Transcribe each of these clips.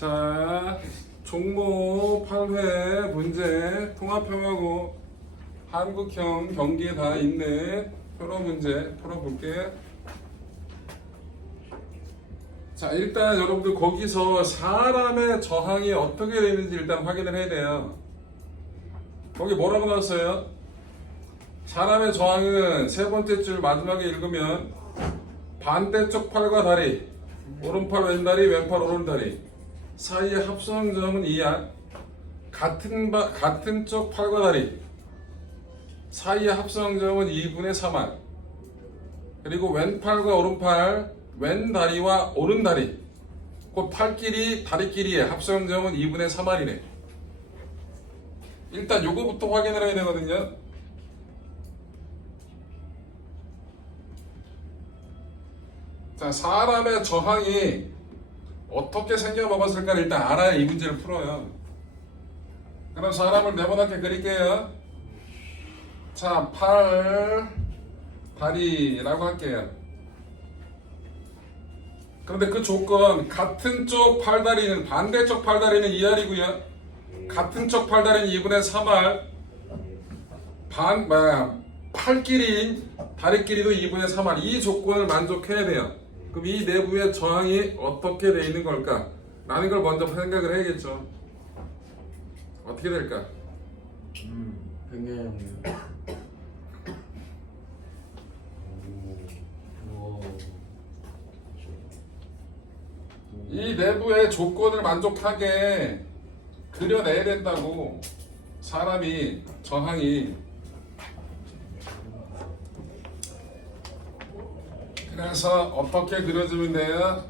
자, 종목 8회 문제 통합형하고 한국형 경기에 다 있는 표로 문제 풀어볼게. 자, 일단 여러분들 거기서 사람의 저항이 어떻게 되는지 일단 확인을 해야 돼요. 거기 뭐라고 나왔어요? 사람의 저항은 세 번째 줄 마지막에 읽으면 반대쪽 팔과 다리, 오른팔 왼다리, 왼팔 오른다리 사이의 합성점은 2야. 같은 바, 같은 쪽 팔과 다리 사이의 합성점은 2분의 3알. 그리고 왼팔과 오른팔, 왼 다리와 오른 다리 그 팔끼리 다리끼리의 합성점은 2분의 3알이네. 일단 요거부터 확인을 해야 되거든요. 자, 사람의 저항이 어떻게 생겨 먹었을까를 일단 알아야 이 문제를 풀어요. 그럼 사람을 네모나게 그릴게요. 자, 팔, 다리라고 할게요. 그런데 그 조건 같은 쪽 팔다리는 반대쪽 팔다리는 2알이고요. 같은 쪽 팔다리는 2분의 3알. 반, 뭐야, 팔끼리 다리끼리도 2분의 3알. 이 조건을 만족해야 돼요. 그럼 이 내부의 저항이 어떻게 돼 있는 걸까? 라는 걸 먼저 생각을 해야겠죠. 어떻게 될까? 음, 굉장히 오, 이 내부의 조건을 만족하게 그려내야 된다고 사람이 저항이 그래서 어떻게 그려주면 돼요?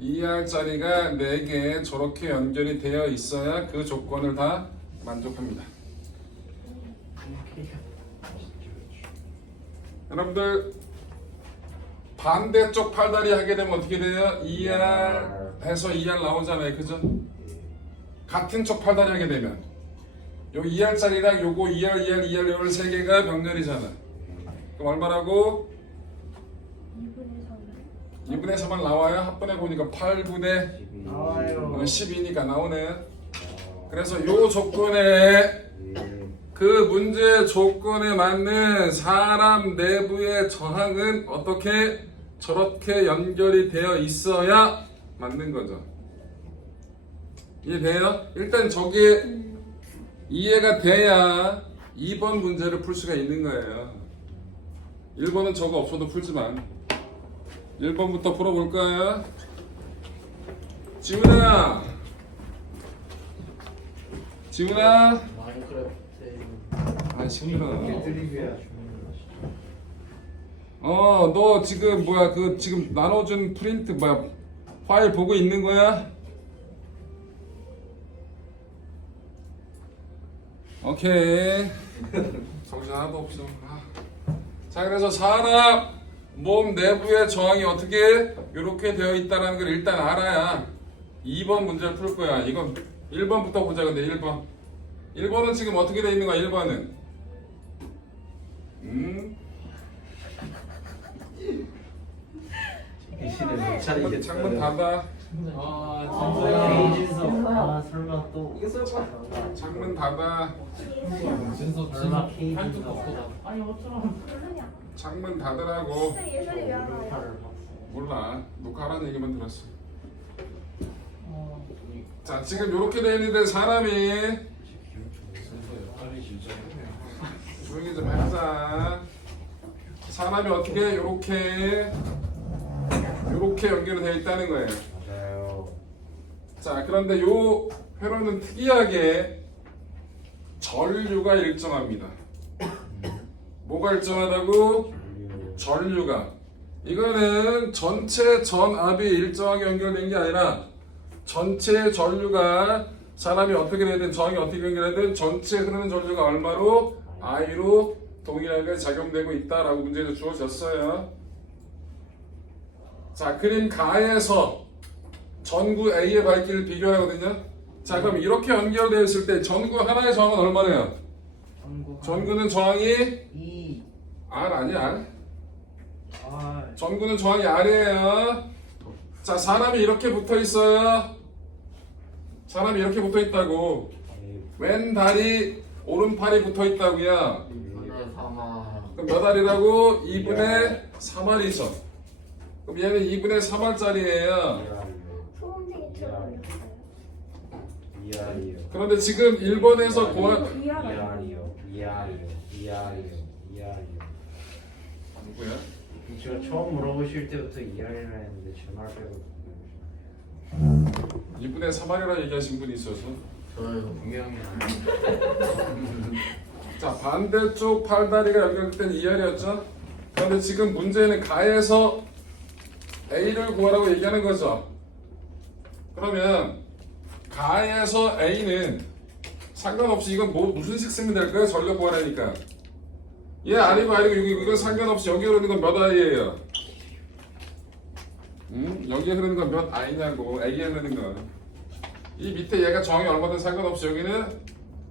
이 알짜리가 4개 저렇게 연결이 되어 있어야 그 조건을 다 만족합니다. 여러분들 반대쪽 팔다리 하게 되면 어떻게 돼요? 2R 해서 2R 나오잖아요. 그죠? 같은 쪽 팔다리 하게 되면 요 2R짜리랑 요거 2R, 2R, 2R 요세 개가 병렬이잖아. 그럼 얼마라고? 2분의 3을 나와요. 합분해 보니까 8분의 나와요. 12니까 나오네. 그래서 요 조건에 그 문제 조건에 맞는 사람 내부의 저항은 어떻게 저렇게 연결이 되어 있어야 맞는 거죠. 이해돼요? 일단 저게 이해가 돼야 2번 문제를 풀 수가 있는 거예요. 1번은 저거 없어도 풀지만 1번부터 풀어볼까요? 지훈아 지훈아 아 시끄러 트리비아 어, 너 지금 뭐야 그 지금 나눠준 프린트 뭐야 파일 보고 있는 거야? 오케이. 정신 하나도 없어. 아. 자, 그래서 사람 몸 내부의 저항이 어떻게 이렇게 되어 있다는 걸 일단 알아야 2번 문제를 풀 거야. 이건 1번부터 보자. 근데 1번. 1번은 지금 어떻게 되어 있는 거야? 1번은. 음? 귀신을 못 창문, 차리 아. 아 설마 또. 창문 닫아. 준서 설마 케이진가. 아니 어쩌면 창문 닫으라고. 왜? 몰라. 녹화하라는 얘기만 들었어. 어, 자, 지금 이렇게 되어 있는데 사람이 조용히 좀 하자. 사람이 어떻게 이렇게 이렇게 연결이 되어 있다는 거예요. 자, 그런데 요 회로는 특이하게 전류가 일정합니다. 뭐가 일정하다고? 전류가. 이거는 전체 전압이 일정하게 연결된 게 아니라 전체 전류가 사람이 어떻게 되든 저항이 어떻게 연결되든 전체 흐르는 전류가 얼마로 I로 동일하게 작용되고 있다라고 문제가 주어졌어요. 자, 그림 가에서 전구 A의 밝기를 비교하거든요. 자, 그럼 이렇게 연결되어 있을 때 전구 하나의 저항은 얼마나요? 전구. 전구는 저항이 이. R 아니야? R? 아. 전구는 저항이 R이에요. 자, 사람이 이렇게 붙어 있어요. 사람이 이렇게 붙어 있다고. 왼 다리, 오른팔이 붙어 있다고요. 2분의 3화 그럼 몇 알이라고? 2분의 3알이죠. 그럼 얘는 2분의 3알짜리예요. 그런데 지금 1번에서 구한 이하가 이하이요 이하이요 이하이요 이하이요 누구야? 제가 처음 물어보실 때부터 이하이라 했는데 제말 빼고 2분의 3알이라 얘기하신 분이 있어서. 저요 분명히 자, 반대쪽 팔다리가 때는 2알이었죠? 그런데 지금 문제는 가에서 A를 구하라고 얘기하는 거죠. 그러면 가에서 A는 상관없이 이건 뭐 무슨 식 쓰면 될까요? 전력 구하라니까. 얘 아니고 아니고 이거 이건 상관없이 여기 흐르는 건 몇 아이예요? 음? 여기에 흐르는 건 몇 아이냐고 A에 흐르는 건. 이 밑에 얘가 정이 얼마든 상관없이 여기는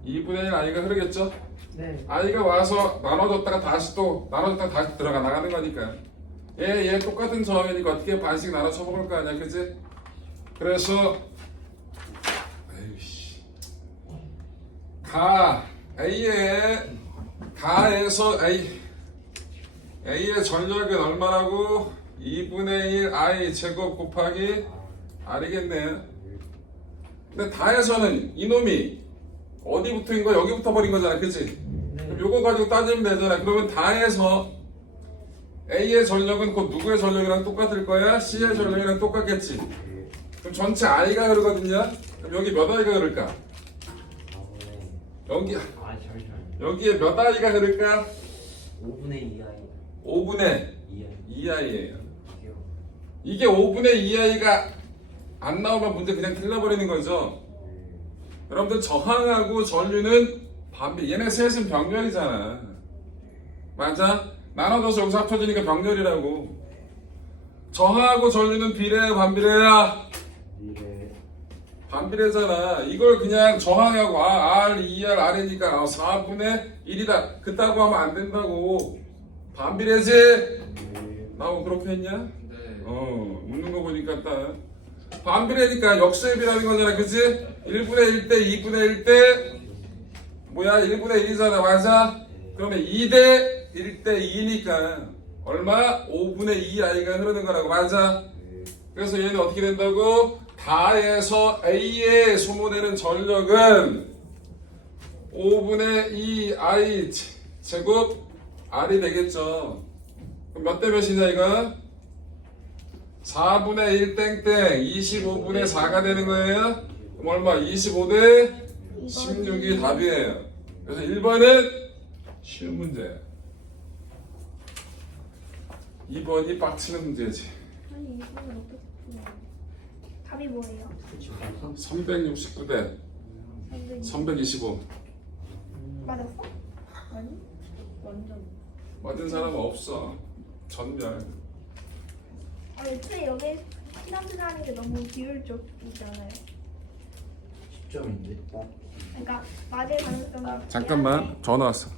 2분의 1 아이가 흐르겠죠? 네 아이가 와서 나눠줬다가 다시 또 나눠줬다가 다시 들어가 나가는 거니까 얘, 얘 똑같은 저항이니까 어떻게 반씩 나눠 쳐먹을 거 아니야 그지? 그래서 에이씨 가 A의 가에서 A A의 전력은 얼마라고? 2분의 1 I 제곱 곱하기 R이겠네 근데 다에서는 이놈이 어디 붙어인 거야? 여기 붙어버린 거잖아 그치? 그럼 요거 가지고 따지면 되잖아. 그러면 다해서 A의 전력은 곧 누구의 전력이랑 똑같을 거야? C의 전력이랑 똑같겠지. 그럼 전체 I가 흐르거든요. 그럼 여기 몇 I가 흐를까? 4분의 여기 아 잠시만요 여기에 몇 I가 흐를까? 5분의 2하이 5분의 2하이 2I예요. 이게 5분의 2I가 안 나오면 문제 그냥 틀려버리는 거죠. 여러분들 저항하고 전류는 반비. 얘네 셋은 병렬이잖아. 맞아? 나눠줘서 여기서 합쳐지니까 병렬이라고. 저항하고 전류는 비례야 반비례야? 반비례잖아. 이걸 그냥 저항하고 아, R, 2R, R이니까 4분의 1이다. 그따고 하면 안 된다고. 반비례지? 나하고 그렇게 했냐? 네 어, 웃는 거 보니까 딱 반비례니까 역수입이라는 거잖아, 그치? 1분의 1대 2분의 1대 뭐야? 1분의 1이잖아, 맞아? 그러면 2대 1대 2니까 얼마? 5분의 2 아이가 흐르는 거라고, 맞아? 그래서 얘는 어떻게 된다고? 다에서 A에 소모되는 전력은 5분의 2 I 제곱 R이 되겠죠. 몇 대 몇이냐 이거? 4분의 1 땡땡 25분의 4가 되는 거예요. 그럼 얼마? 25대 16이 답이에요. 그래서 1번은 쉬운 문제. 2번이 빡치는 문제지. 아니 답이 뭐예요? 369대 325. 맞았어? 아니 완전. 맞은 사람은 없어. 전멸. 아 애초에 여기 피난수라는 게 너무 비율적이잖아요. 10점인데 그러니까 맞을 가능성이. 잠깐만 전화 왔어.